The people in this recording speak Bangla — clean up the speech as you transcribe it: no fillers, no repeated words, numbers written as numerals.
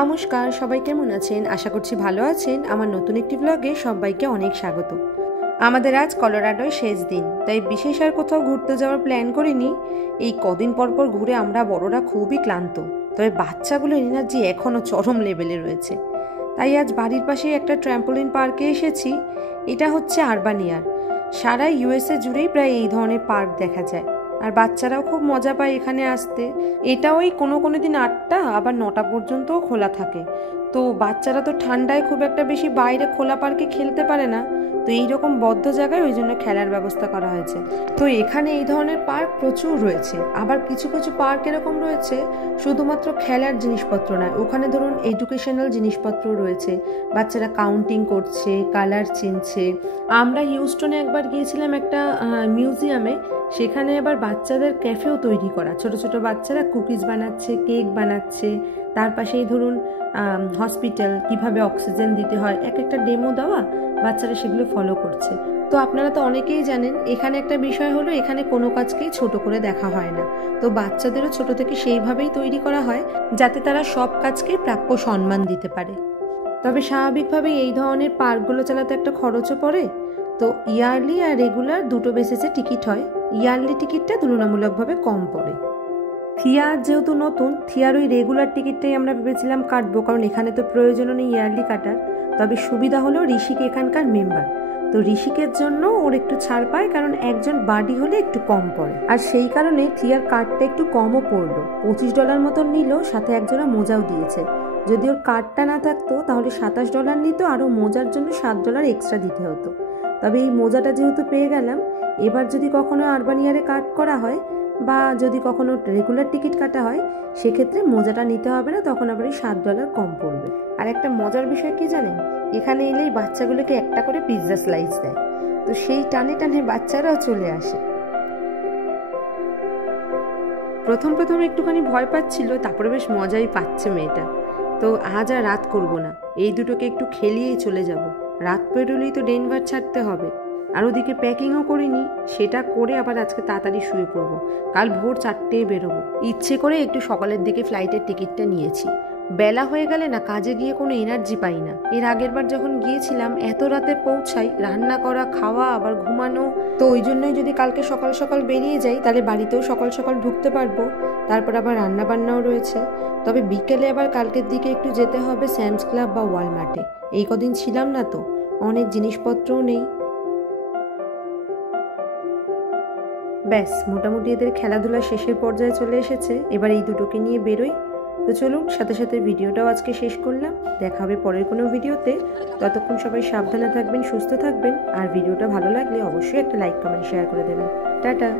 নমস্কার, সবাই কেমন আছেন? আশা করছি ভালো আছেন। আমার নতুন একটি ব্লগে সবাইকে অনেক স্বাগত। আমাদের আজ কলোরাডোয় শেষ দিন, তাই বিশেষ আর কোথাও ঘুরতে যাওয়ার প্ল্যান করিনি। এই কদিন পরপর ঘুরে আমরা বড়রা খুবই ক্লান্ত, তবে বাচ্চাগুলোর এনার্জি এখনও চরম লেভেলে রয়েছে। তাই আজ বাড়ির পাশেই একটা ট্র্যাম্পোলিন পার্কে এসেছি। এটা হচ্ছে আরবানিয়ার। সারা ইউএসএ জুড়েই প্রায় এই ধরনের পার্ক দেখা যায়, আর বাচ্চারাও খুব মজা পায় এখানে আসতে। এটা ওই কোনো দিন 8টা আবার 9টা পর্যন্তও খোলা থাকে। তো বাচ্চারা তো ঠান্ডায় খুব একটা বেশি বাইরে খোলা পার্কে খেলতে পারে না, তো এইরকম বদ্ধ জায়গায় ওই জন্য খেলার ব্যবস্থা করা হয়েছে। তো এখানে এই ধরনের পার্ক প্রচুর রয়েছে। আবার কিছু কিছু পার্ক এরকম রয়েছে শুধুমাত্র খেলার জিনিসপত্র নয়, ওখানে ধরুন এডুকেশনাল জিনিসপত্র রয়েছে। বাচ্চারা কাউন্টিং করছে, কালার চিনছে। আমরা হিউস্টনে একবার গিয়েছিলাম একটা মিউজিয়ামে, সেখানে আবার বাচ্চাদের ক্যাফেও তৈরি করা। ছোট ছোট বাচ্চারা কুকিজ বানাচ্ছে, কেক বানাচ্ছে। তার পাশেই ধরুন হসপিটাল, কিভাবে অক্সিজেন দিতে হয়, এক একটা ডেমো দেওয়া, বাচ্চারা সেগুলো ফলো করছে। তো আপনারা তো অনেকেই জানেন, এখানে একটা বিষয় হলো এখানে কোনো কাজকেই ছোট করে দেখা হয় না। তো বাচ্চাদেরও ছোট থেকে সেইভাবেই তৈরি করা হয় যাতে তারা সব কাজকে প্রাপ্য সম্মান দিতে পারে। তবে স্বাভাবিকভাবেই এই ধরনের পার্কগুলো চালাতে একটা খরচও পড়ে। তো ইয়ারলি আর রেগুলার দুটো বেসিসে টিকিট হয়। ইয়ারলি টিকিটটা তুলনামূলকভাবে কম পড়ে। থিয়ার যেহেতু নতুন, থিয়ার ওই রেগুলার টিকিটটাই আমরা ভেবেছিলাম কাটবো, কারণ এখানে তো প্রয়োজনও নেই ইয়ারলি কাটার। তবে সুবিধা হলো ঋষিক এখানকার মেম্বার, তো ঋষিকের জন্য ওর একটু ছাড় পায়, কারণ একজন বাডি হলে একটু কম পড়ে। আর সেই কারণে থিয়ার কার্ডটা একটু কমও পড়লো, $25 মতন নিল, সাথে একজোড়া মোজাও দিয়েছে। যদি ওর কার্ডটা না থাকতো তাহলে $27 নিত, আরও মোজার জন্য $7 এক্সট্রা দিতে হতো। তবে এই মোজাটা যেহেতু পেয়ে গেলাম, এবার যদি কখনো আরবানিয়ারে কাট করা হয় বা যদি কখনো রেগুলার টিকিট কাটা হয়, সেক্ষেত্রে মোজাটা নিতে হবে না, তখন আবার এই $7 কম পড়বে। আর একটা মজার বিষয় কি জানেন, এখানে এলেই বাচ্চাগুলোকে একটা করে পিৎজা স্লাইস দেয়, তো সেই টানে টানে বাচ্চারাও চলে আসে। প্রথম একটুখানি ভয় পাচ্ছিল, তারপরে বেশ মজাই পাচ্ছে মেয়েটা। তো আজ আর রাত করব না, এই দুটোকে একটু খেলিয়েই চলে যাব। রাত পেরোলেই তো ডেনভার ছাড়তে হবে। আর ওদিকে প্যাকিংও করিনি, সেটা করে আবার আজকে তাড়াতাড়ি শুয়ে পড়বো। কাল ভোর 4টেয় বেরোবো। ইচ্ছে করে একটু সকালের দিকে ফ্লাইটের টিকিটটা নিয়েছি। বেলা হয়ে গেলে না কাজে গিয়ে কোনো এনার্জি পাই না। এর আগের বার যখন গিয়েছিলাম এত রাতে পৌঁছাই, রান্না করা, খাওয়া, আবার ঘুমানো। তো ওই জন্যই যদি কালকে সকাল বেরিয়ে যাই তাহলে বাড়িতেও সকাল ঢুকতে পারবো। তারপর আবার রান্না বান্নাও রয়েছে। তবে বিকেলে আবার কালকের দিকে একটু যেতে হবে স্যামস ক্লাব বা ওয়ালমার্টে। এই কদিন ছিলাম না তো, অনেক জিনিসপত্রও নেই। ব্যাস, মোটামুটি এদের খেলাধুলা শেষের পর্যায়ে চলে এসেছে। এবার এই দুটোকে নিয়ে বেরোই। তো চলুন, সাথে ভিডিওটাও আজকে শেষ করলাম। দেখা হবে পরের কোনো ভিডিওতে। ততক্ষণ সবাই সাবধানে থাকবেন, সুস্থ থাকবেন। আর ভিডিওটা ভালো লাগলে অবশ্যই একটা লাইক, কমেন্ট, শেয়ার করে দেবেন। টাটা।